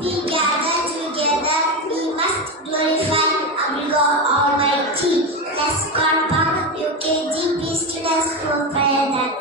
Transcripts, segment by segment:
we gather together, we must glorify our God Almighty. Let's call upon UKG peace students for prayer that.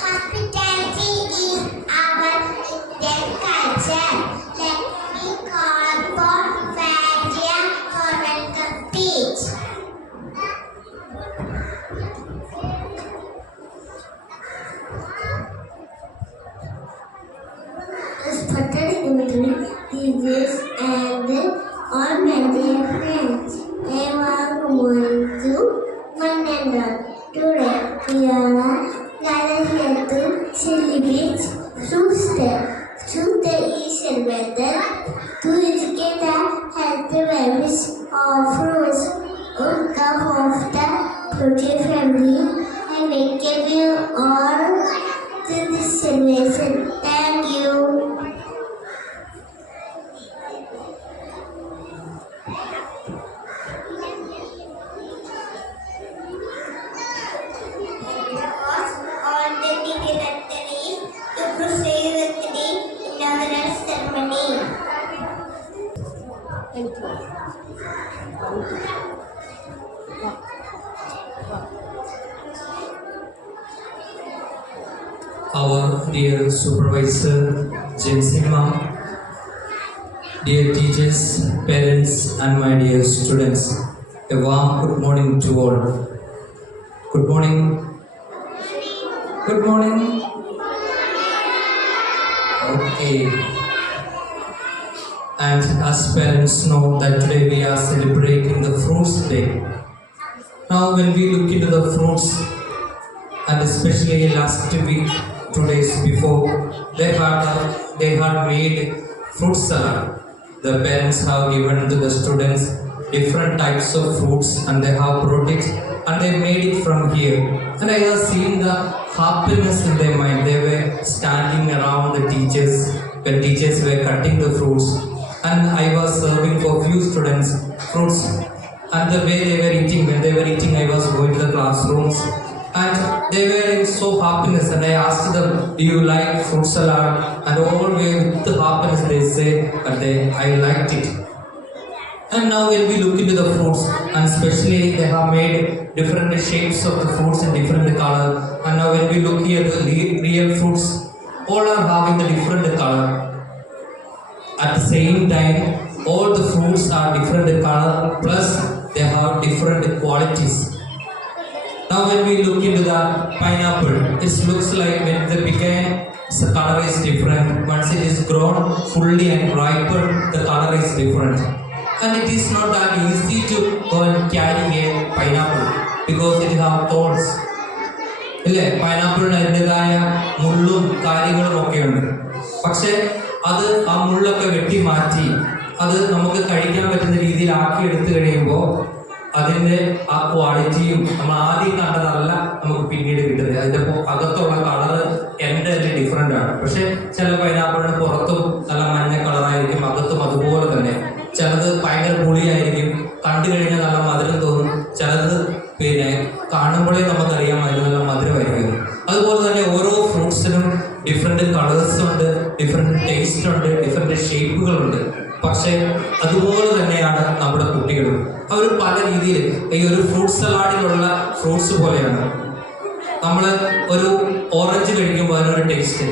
Hospitality is our Indian culture. Let me call upon Fadria for welcome speech. Respected dignitary, teachers and all my dear friends, I am going to Manandra. Today we are gathered here to celebrate Fruits Day. Fruits Day is celebrated to educate the healthy values of fruits on behalf of the Protein family. I welcome you all to this celebration. Thank you. On the dignitaries to proceed with the inaugural ceremony. Our dear supervisor, Jensima, dear teachers, parents, and my dear students, a warm good morning to all. Good morning. Good morning. Okay. And as parents know that today we are celebrating the Fruits Day. Now when we look into the fruits, and especially last week, 2 days before, they had made fruit salad. The parents have given to the students different types of fruits and they have brought it and they made it from here. And I have seen the happiness in their mind. They were standing around the teachers when teachers were cutting the fruits. And I was serving for few students fruits. And the way they were eating, when they were eating, I was going to the classrooms and they were in so happiness, and I asked them, do you like fruit salad? And all were with the happiness they say that I liked it. And now when we look into the fruits, and especially they have made different shapes of the fruits in different color, and now when we look here the real fruits, all are having the different color. At the same time, all the fruits are different color, plus they have different qualities. Now when we look into the pineapple, it looks like when they began, the color is different. Once it is grown fully and ripened, the color is different. And it is not that easy to go and carry a pineapple because it have thorns. ഇല്ലേ, പൈനാപ്പിളിന് അതിൻ്റെതായ മുള്ളും കാര്യങ്ങളും ഒക്കെ ഉണ്ട്. പക്ഷെ അത് ആ മുള്ളൊക്കെ വെട്ടി മാറ്റി അത് നമുക്ക് കഴിക്കാൻ പറ്റുന്ന രീതിയിൽ ആക്കി എടുത്തു കഴിയുമ്പോൾ അതിൻ്റെ ആ ക്വാളിറ്റിയും നമ്മൾ ആദ്യം കണ്ടതല്ല നമുക്ക് പിന്നീട് കിട്ടുന്നത്. അതിൻ്റെ അകത്തുള്ള കളറ് എൻ്റെ ഡിഫറെൻ്റ് ആണ്. പക്ഷെ ചില പൈനാപ്പിളിന് പുറത്തും നല്ല മഞ്ഞ കളറായിരിക്കും, അകത്തും അതുപോലെ തന്നെ. ചിലത് ഭയങ്കര പുളിയായിരിക്കും, കണ്ടു കഴിഞ്ഞാൽ നല്ല മധുരം തോന്നും. ചിലത് പിന്നെ കാണുമ്പോഴേ നമുക്കറിയാം അതിന് നല്ല മധുരമായിരിക്കും. അതുപോലെ തന്നെ ഓരോ ഫ്രൂട്ട്സിനും ഡിഫറെൻറ്റ് കളേഴ്സ് ഉണ്ട്, ഡിഫറെൻറ്റ് ടേസ്റ്റ് ഉണ്ട്, ഡിഫറെൻറ്റ് ഷേപ്പുകളുണ്ട്. പക്ഷേ അതുപോലെ തന്നെയാണ് നമ്മുടെ കുട്ടികളും. അവർ പല രീതിയിൽ ഈ ഒരു ഫ്രൂട്ട് സലാഡിലുള്ള ഫ്രൂട്ട്സ് പോലെയാണ്. നമ്മൾ ഒരു ഓറഞ്ച് കഴിക്കുമ്പോൾ അതിനൊരു ടേസ്റ്റ്,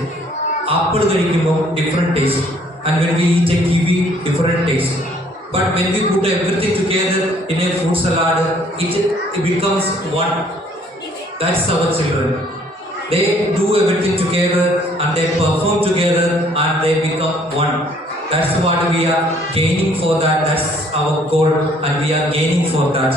ആപ്പിൾ കഴിക്കുമ്പോൾ different taste, and when we eat a kiwi, different taste. But when we put everything together in a fruit salad, it becomes one. That's our children. They do everything together and they perform together and they become one. That's what we are gaining for that. That's our goal and we are gaining for that.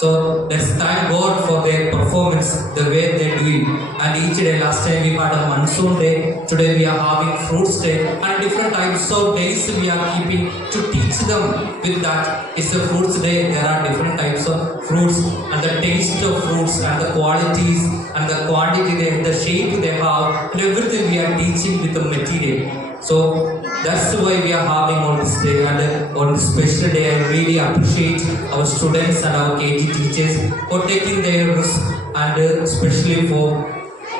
So let's thank God for their performance, the way they do it. And each day, last time we had a monsoon day, today we are having fruits day, and different types of days we are keeping to teach them with that. It's a fruits day, there are different types of fruits and the taste of fruits and the qualities and the quantity, the shape they have, and everything we are teaching with the material. So that's why we are having on this day, and on this special day I really appreciate our students and our KG teachers for taking their risk, and especially for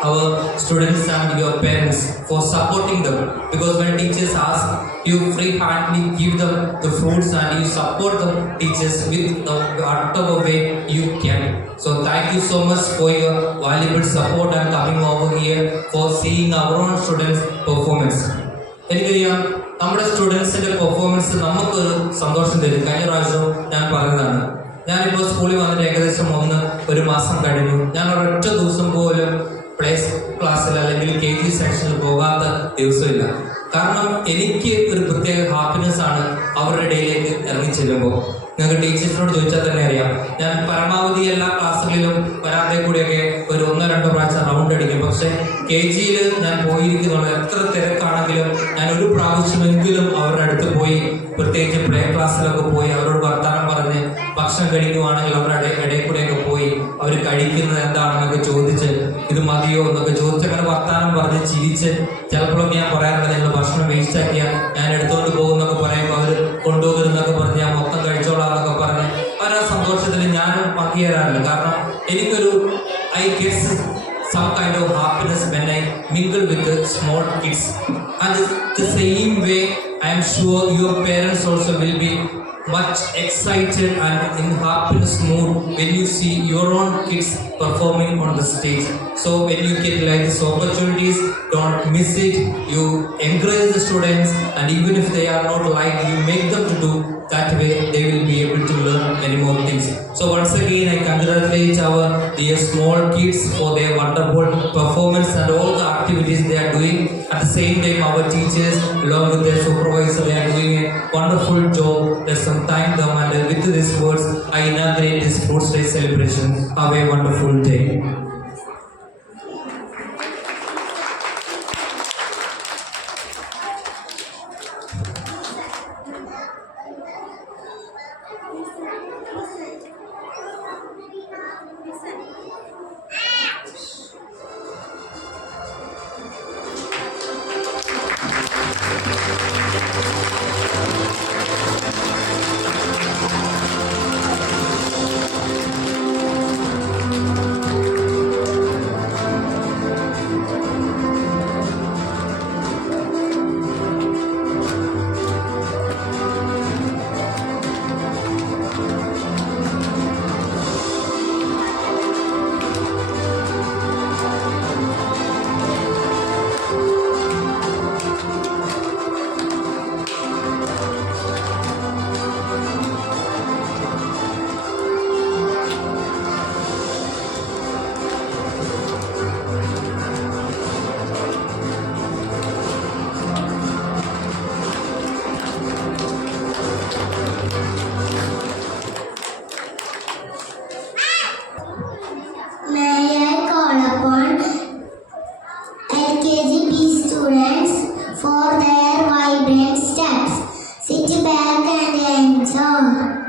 our students and your parents for supporting them, because when teachers ask, you free-handedly give them the fruits and you support the teachers with whatever way you can. So thank you so much for your valuable support and coming over here for seeing our own students' performance. എനിക്കറിയാം നമ്മുടെ സ്റ്റുഡൻസിന്റെ performance നമുക്ക് സന്തോഷം തരും. കഴിഞ്ഞ പ്രാവശ്യം ഞാൻ പറഞ്ഞതാണ്, ഞാനിപ്പോൾ സ്കൂളിൽ വന്നിട്ട് ഏകദേശം ഒരു മാസം കഴിഞ്ഞു. ഞാൻ ഒരൊറ്റ ദിവസം പോലും പ്ലേ ക്ലാസ്സിൽ അല്ലെങ്കിൽ KG സെക്ഷനിൽ പോകാത്ത ദിവസമില്ല. കാരണം എനിക്ക് ഒരു പ്രത്യേക ഹാപ്പിനെസ് ആണ് അവരുടെ ഇടയിലേക്ക് ഇറങ്ങി ചെല്ലുമ്പോൾ. നിങ്ങൾക്ക് ടീച്ചേഴ്സിനോട് ചോദിച്ചാൽ തന്നെ അറിയാം, ഞാൻ പരമാവധി എല്ലാ ക്ലാസ്സുകളിലും വരാതെ കൂടിയൊക്കെ ഒരു 1-2 പ്രാവശ്യം റൗണ്ട് അടിക്കും. പക്ഷേ KGയിൽ ഞാൻ പോയിരിക്കുന്നുള്ളൂ. എത്ര തിരക്കാണെങ്കിലും ഞാൻ ഒരു പ്രാവശ്യമെങ്കിലും അവരുടെ അടുത്ത് പോയി, പ്രത്യേകിച്ച് പ്ലേ ക്ലാസ്സിലൊക്കെ പോയി അവരോട് വർത്തമാനം പറഞ്ഞ്, ഭക്ഷണം കഴിക്കുവാണെങ്കിൽ അവരുടെ ഇടയിൽ കൂടെയൊക്കെ പോയി അവർ കഴിക്കുന്നത് എന്താണെന്നൊക്കെ ചോദിച്ച്, ഇത് മതിയോ എന്നൊക്കെ ചോദിച്ച് അങ്ങനെ വർത്തമാനം പറഞ്ഞ് ചിരിച്ച്, ചിലപ്പോഴൊക്കെ ഞാൻ പറയാറുണ്ട് നിങ്ങൾ ഭക്ഷണം വേസ്റ്റ് ആക്കിയാൽ ഞാൻ എടുത്തുകൊണ്ട് പോകുന്നൊക്കെ പറയുമ്പോൾ അവർ കൊണ്ടുപോകുന്നൊക്കെ പറഞ്ഞ് ഞാൻ മൊത്തം കഴിച്ചോളാം എന്നൊക്കെ പറഞ്ഞ് അവരാ സന്തോഷത്തിൽ ഞാനും പങ്കുചേരാറുണ്ട്. കാരണം എനിക്കൊരു I get some kind of happiness when I mingle with the small kids, and the same way I am sure your parents also will be much excited and in happiness mood when you see your own kids performing on the stage. So when you get like these opportunities, don't miss it. You encourage the students, and even if they are not like, you make them to do that way, they will be able to learn many more things. So once again I congratulate our dear small kids for their wonderful performance and all the activities they are doing. At the same time our teachers along with their supervisor, they are doing a wonderful job. Let's thank them, and with these words I inaugurate this Fruits Day celebration. Have a wonderful day. LKGB students for their vibrant steps. Sit back and enjoy.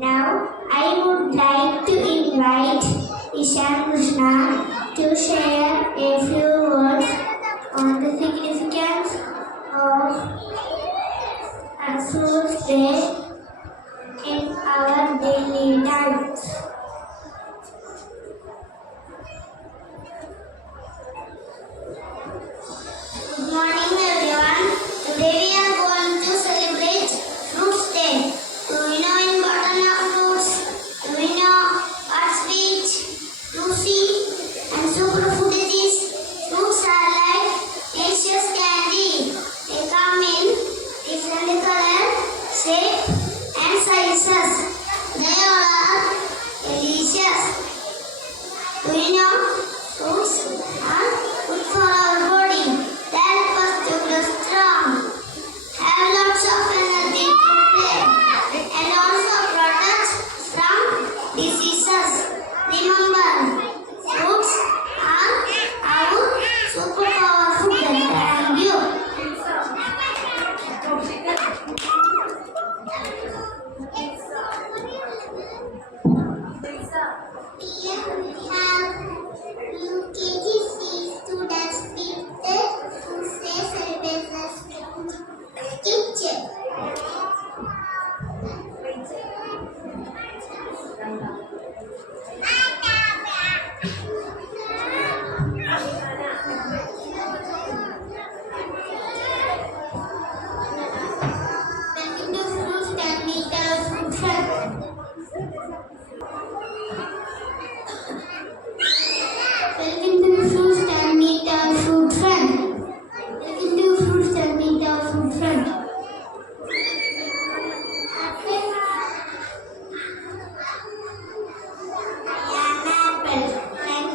Now, I would like to invite Ishan Krishna to share a few words on the significance of Fruits Day in our daily lives. Good morning, everyone. Today we are going to celebrate Fruits Day. Do you know important of fruits? Do you know what's sweet, juicy, and superfood it is? Fruits are like delicious candy. They come in different color, shape, and sizes. They all are delicious. Do you know fruits are good for our body? They help us to grow strong, have lots of energy to play, and also protect from diseases. Remember, fruits are our super powerful. Thank you. Here we have UKG students with the Fruits Day celebrations kitchen. Welcome to Fruits That Meet Our Food Friend. Welcome to Fruits That Meet Our Food Friend. Welcome to Fruits That Meet Our Food Friend. I am apple. Thank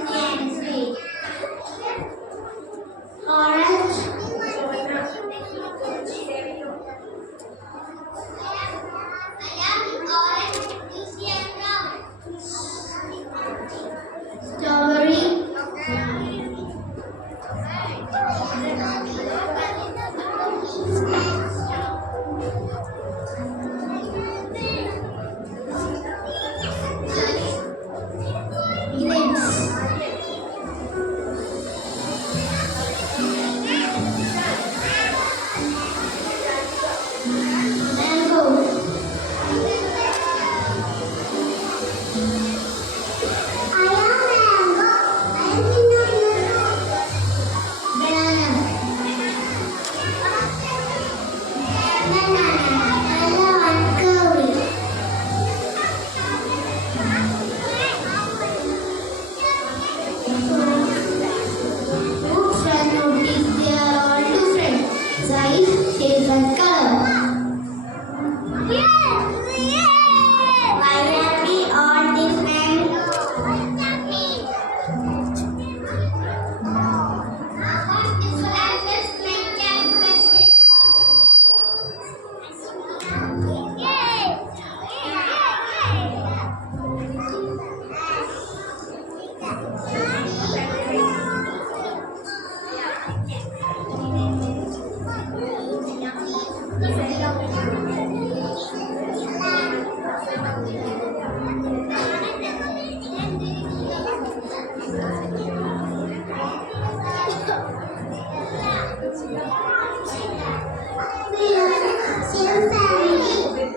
Still family.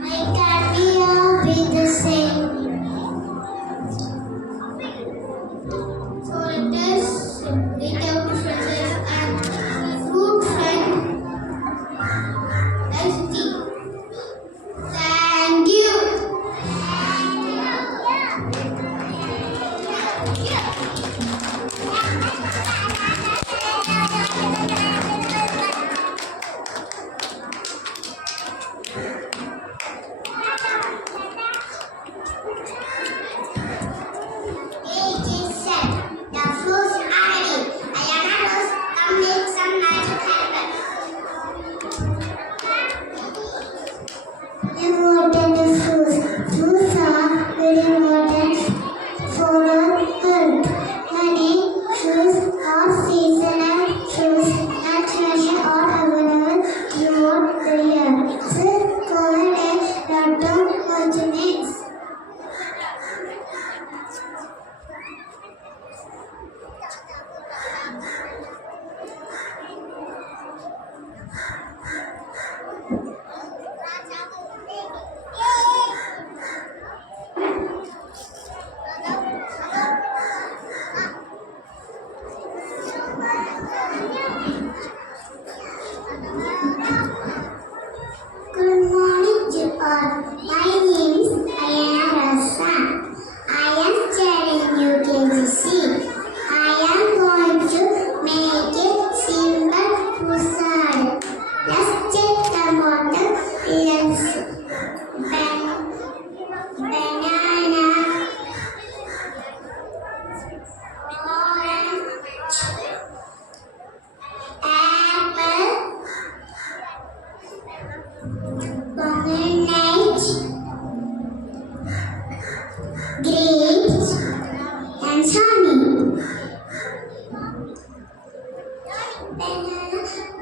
Why can't we all be the same? So let us without differences and good friend. Let's see. Thank you. It is said the fruits are ready. Ayana knows come make some magic happen. Important fruits. Fruits are very important for our health. Many fruits are seasonal fruits and fresh are available throughout the year. So provide a lot of vitamins. Good morning to all. My name is Ayana Rasa. I am studying UKGC. I am going to make a simple fruit salad. Let's check the model. Banana, orange, apple, pomegranate, grapes, and honey.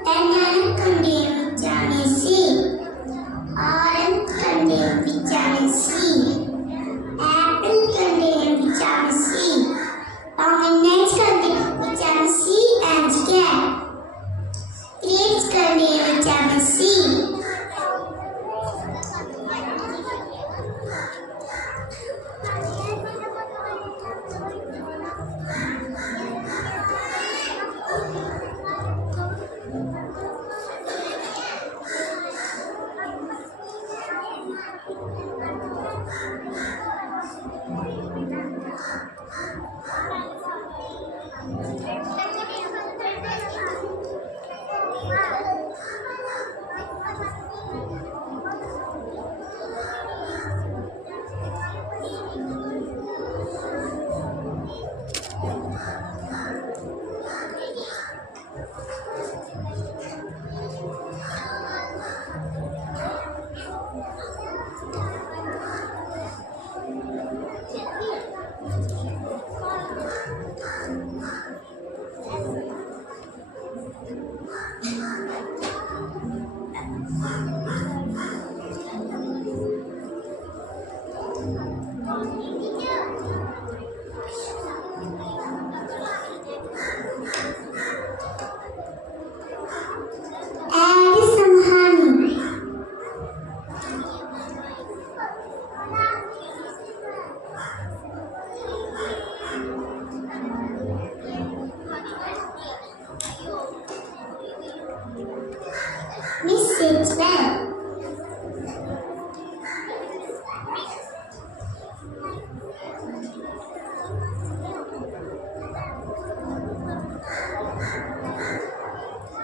Banana contain vitamin C. Orange contain vitamin C. Apple contain vitamin C. Pomegranate contain vitamin C and K. Grapes contain vitamin C. Add some honey. Mix it well.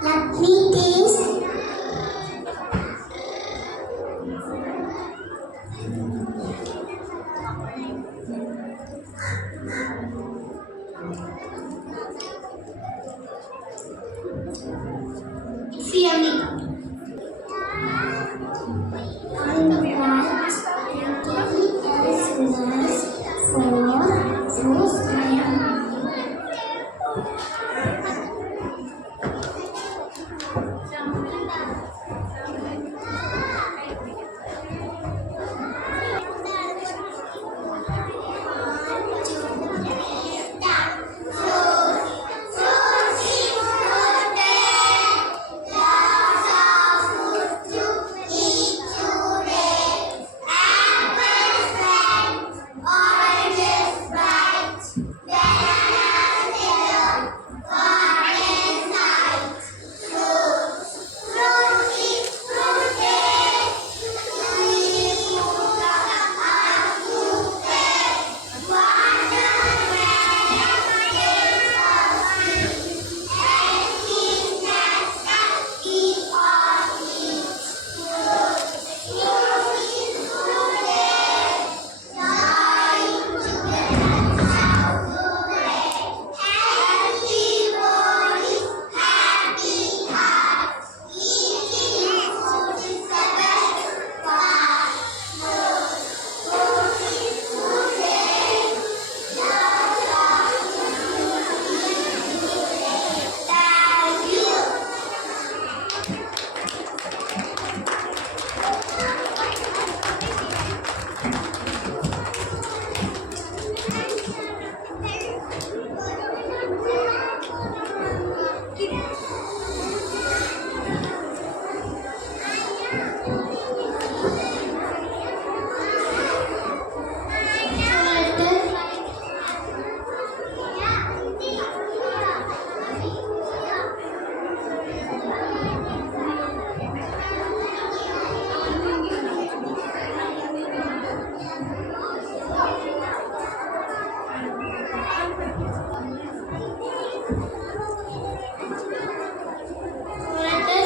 Let me taste. It's yummy. plus 4 fruits and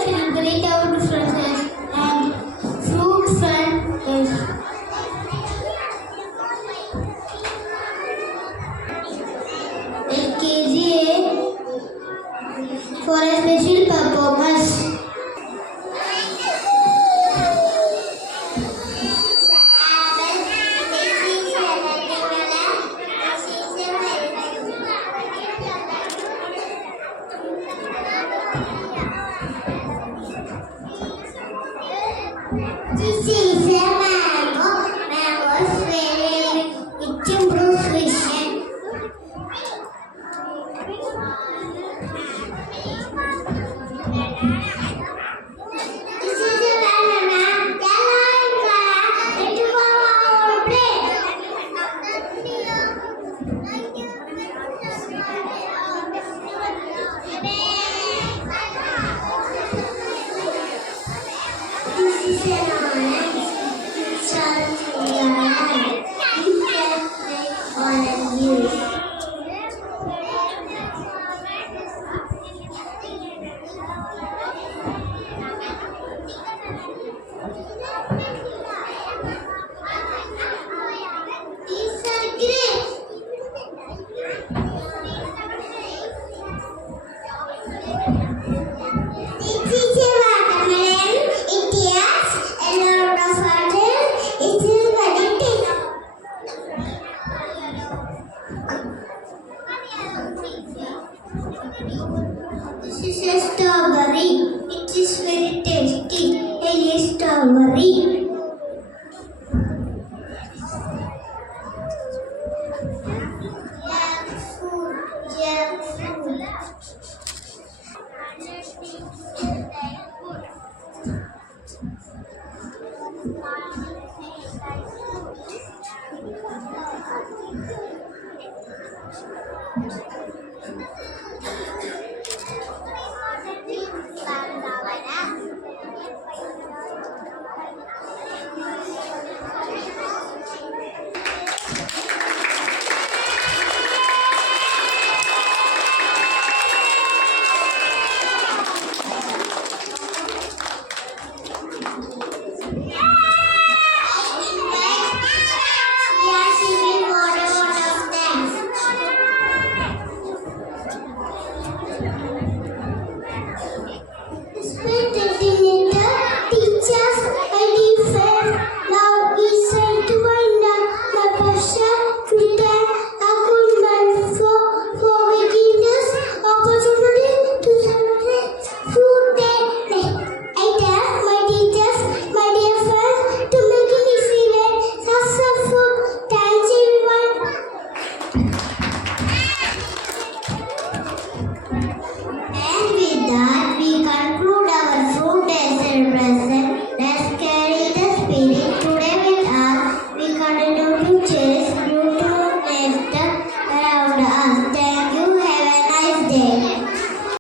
celebrate our differences and fruit fun is LKGA for a special performance. This is a mango. Mango is very it improves vision. This is a banana. It is our plate. This is an orange. It's a change